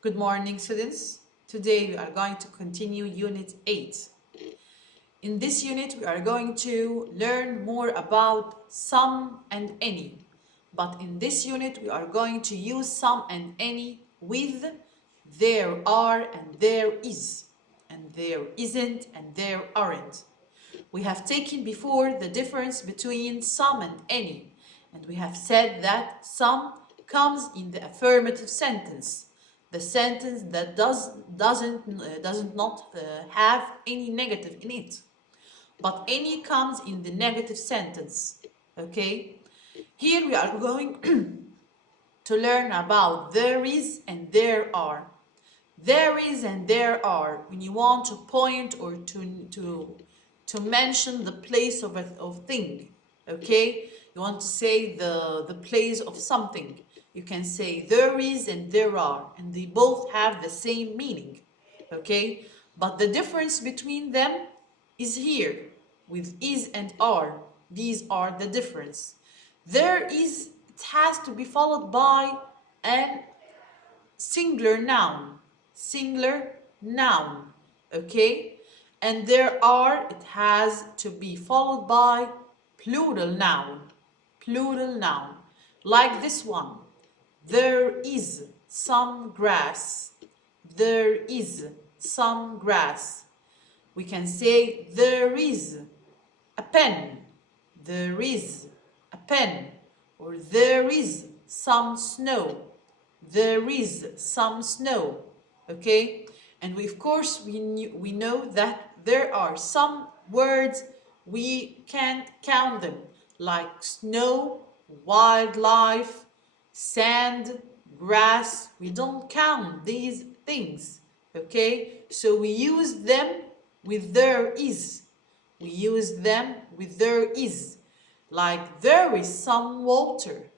Good morning, students. Today we are going to continue Unit 8. In this unit, we are going to learn more about some and any. But in this unit, we are going to use some and any with there are and there is, and there isn't and there aren't. We have taken before the difference between some and any, and we have said that some comes in the affirmative sentence, the sentence that doesn't not have any negative in it. But any comes in the negative sentence. Okay? Here we are going to learn about there is and there are. There is and there are, when you want to point or to mention the place of a thing, okay? You want to say the place of something. You can say there is and there are, and they both have the same meaning, okay? But the difference between them is here, with is and are. These are the difference. There is, it has to be followed by an singular noun, okay? And there are, it has to be followed by plural noun, like this one. There is some grass. There is some grass. We can say there is a pen. There is a pen. Or there is some snow. There is some snow. Okay? And we, of course, we know that there are some words we can't count them, like snow, wildlife, sand, grass. We don't count these things. Okay? So we use them with there is. We use them with there is. Like there is some water.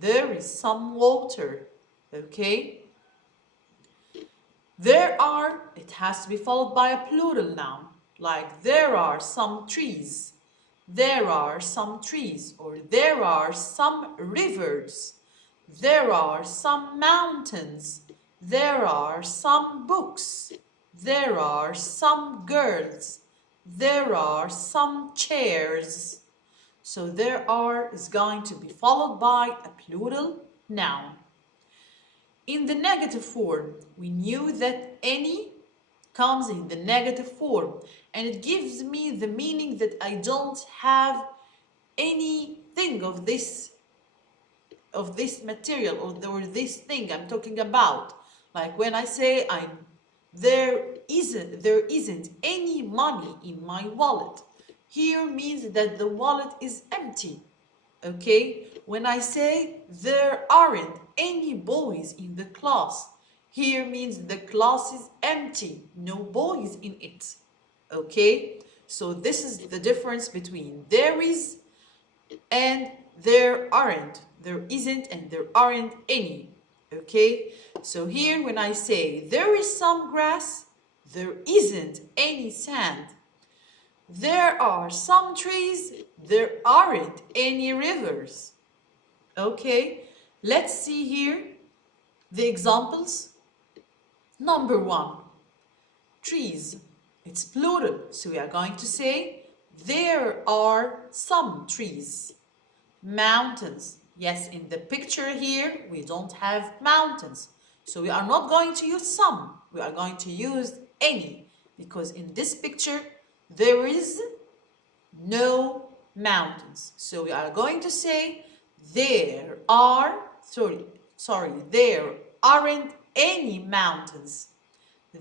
There is some water. Okay? There are, it has to be followed by a plural noun. Like there are some trees. There are some trees. Or there are some rivers. There are some mountains. There are some books. There are some girls. There are some chairs. So there are is going to be followed by a plural noun. In the negative form, we knew that any comes in the negative form, and it gives me the meaning that I don't have anything of this material or this thing I'm talking about. Like when I say there isn't any money in my wallet. Here means that the wallet is empty. Okay? When I say there aren't any boys in the class, here means the class is empty, no boys in it. Okay? So this is the difference between there is and there aren't. There isn't and there aren't any. Okay? So here when I say there is some grass, there isn't any sand. There are some trees, there aren't any rivers. Okay, let's see here the examples. Number 1, trees. It's plural, so we are going to say there are some trees. Mountains. Yes, in the picture here, we don't have mountains. So we are not going to use some. We are going to use any, because in this picture, there is no mountains. So we are going to say there aren't any mountains.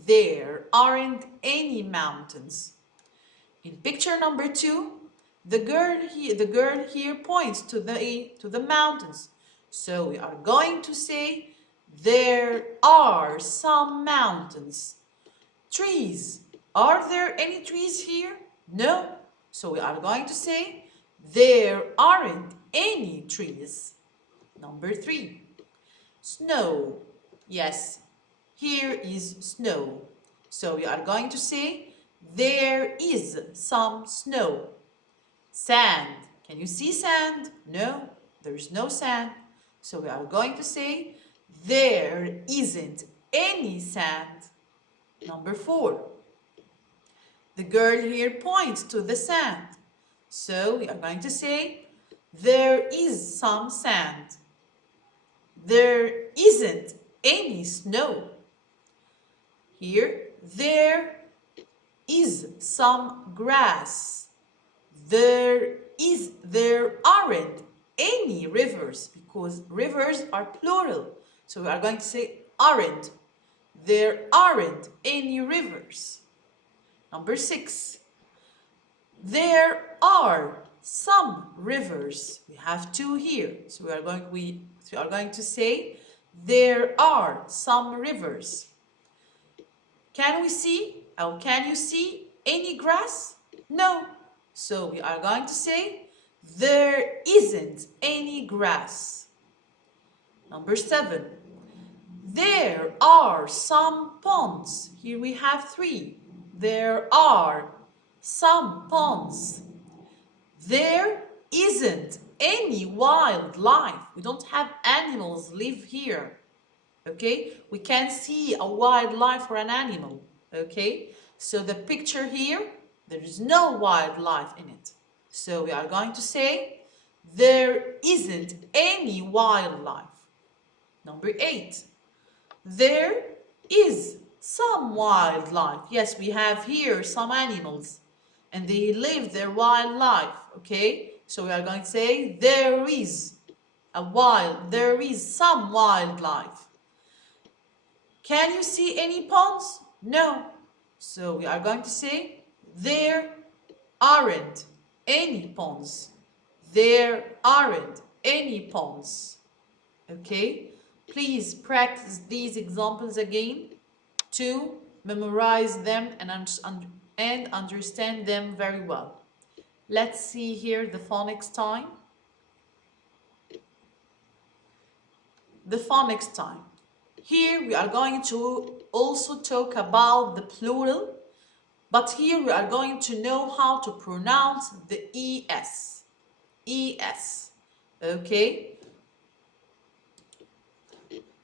There aren't any mountains. In picture number 2, the girl here points to the mountains. So we are going to say there are some mountains. Trees. Are there any trees here? No. So we are going to say there aren't any trees. Number 3. Snow. Yes, here is snow. So we are going to say there is some snow. Sand. Can you see sand? No, there is no sand. So we are going to say there isn't any sand. Number 4. The girl here points to the sand. So we are going to say, there is some sand. There isn't any snow. Here, there is some grass. There aren't any rivers, because rivers are plural. So we are going to say aren't. There aren't any rivers. Number 6. There are some rivers. We have 2 here. So we are going to say there are some rivers. Can we see, or can you see any grass? No. So we are going to say there isn't any grass. Number 7. There are some ponds. Here we have 3. There are some ponds. There isn't any wildlife. We don't have animals live here. Okay? We can't see a wildlife or an animal. Okay? So the picture here, there is no wildlife in it. So we are going to say there isn't any wildlife. Number 8. There is some wildlife. Yes, we have here some animals and they live their wildlife. Okay? So we are going to say there is some wildlife. Can you see any ponds? No. So we are going to say there aren't any ponds. There aren't any ponds. Okay? Please practice these examples again to memorize them and understand them very well. Let's see here the phonics time. The phonics time. Here we are going to also talk about the plural, but here we are going to know how to pronounce the ES. ES. Okay?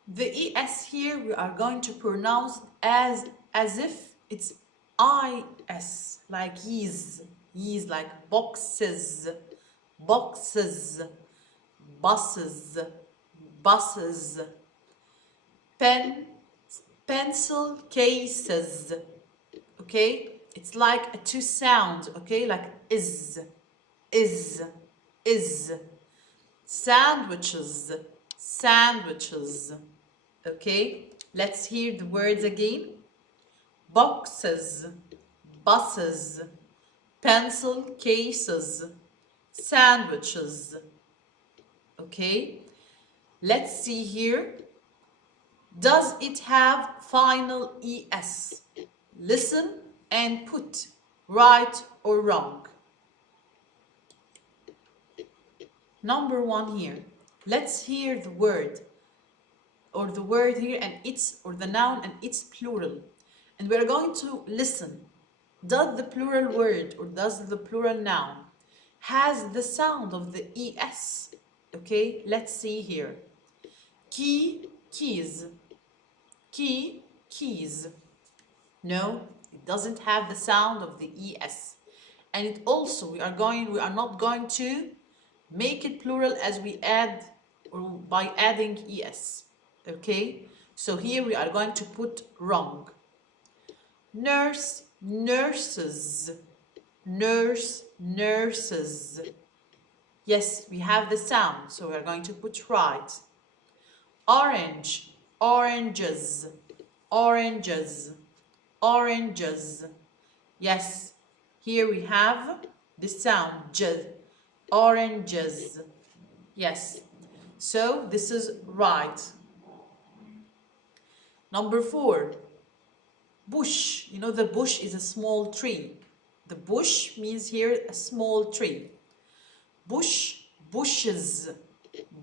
The ES here we are going to pronounce as if it's IS, like yeast, like boxes, boxes, buses, buses, pencil cases. Okay, it's like a 2 sound. Okay, like is, sandwiches, sandwiches. Okay, let's hear the words again. Boxes, buses, pencil cases, sandwiches. Okay, let's see here. Does it have final ES? Listen and put right or wrong. Number 1 here. Let's hear the word, or the word here and its, or the noun and its plural. And we're going to listen. Does the plural word or does the plural noun has the sound of the ES? Okay, let's see here. Key, keys. Key, keys. No, it doesn't have the sound of the ES. And it also, we are not going to make it plural as we add, or by adding ES. Okay, so here we are going to put wrong. Nurse, nurses. Nurse, nurses. Yes, we have the sound, so we are going to put right. Orange, oranges. Oranges, oranges. Yes, here we have the sound j. Oranges. Yes, so this is right. Number 4, bush. You know, the bush is a small tree. The bush means here a small tree. Bush, bushes.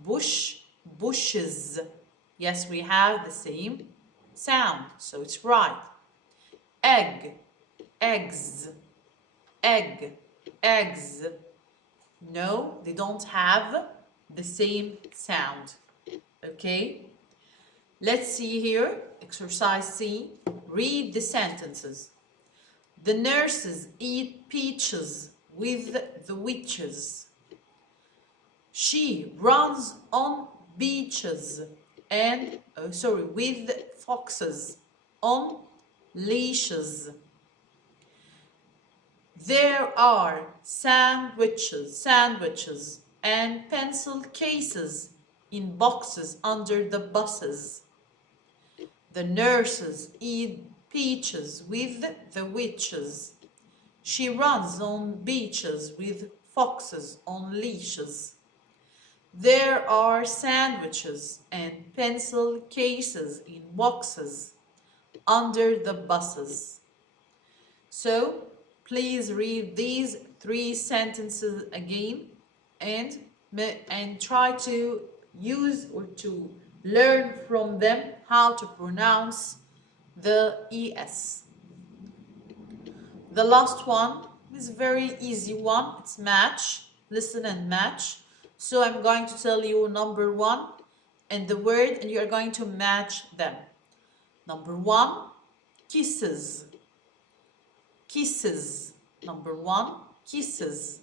Bush, bushes. Yes, we have the same sound, so it's right. Egg, eggs. Egg, eggs. No, they don't have the same sound. Okay, let's see here Exercise C. Read the sentences. The nurses eat peaches with the witches. She runs on beaches and with foxes on leashes. There are sandwiches and pencil cases in boxes under the buses. The nurses eat peaches with the witches. She runs on beaches with foxes on leashes. There are sandwiches and pencil cases in boxes under the buses. So, please read these 3 sentences again and try to use or to learn from them how to pronounce the ES. The last one is a very easy one. It's match. Listen and match. So I'm going to tell you number 1 and the word, and you are going to match them. Number 1, kisses. Kisses. Number 1, kisses.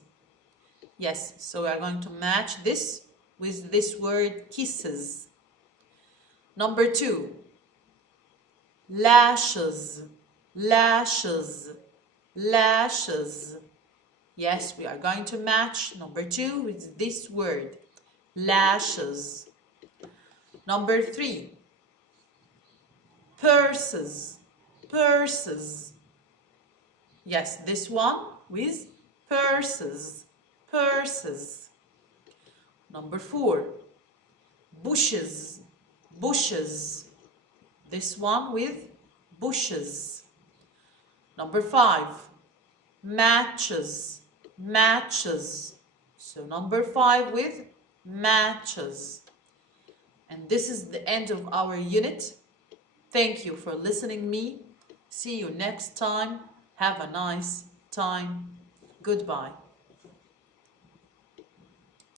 Yes, so we are going to match this with this word kisses. Number 2, lashes. Lashes. Lashes. Yes, we are going to match number 2 with this word, lashes. Number 3, purses. Purses. Yes, this one with purses. Purses. Number 4, bushes. Bushes. This one with bushes. Number 5, matches. Matches. So number 5 with matches. And this is the end of our unit. Thank you for listening me. See you next time. Have a nice time. Goodbye.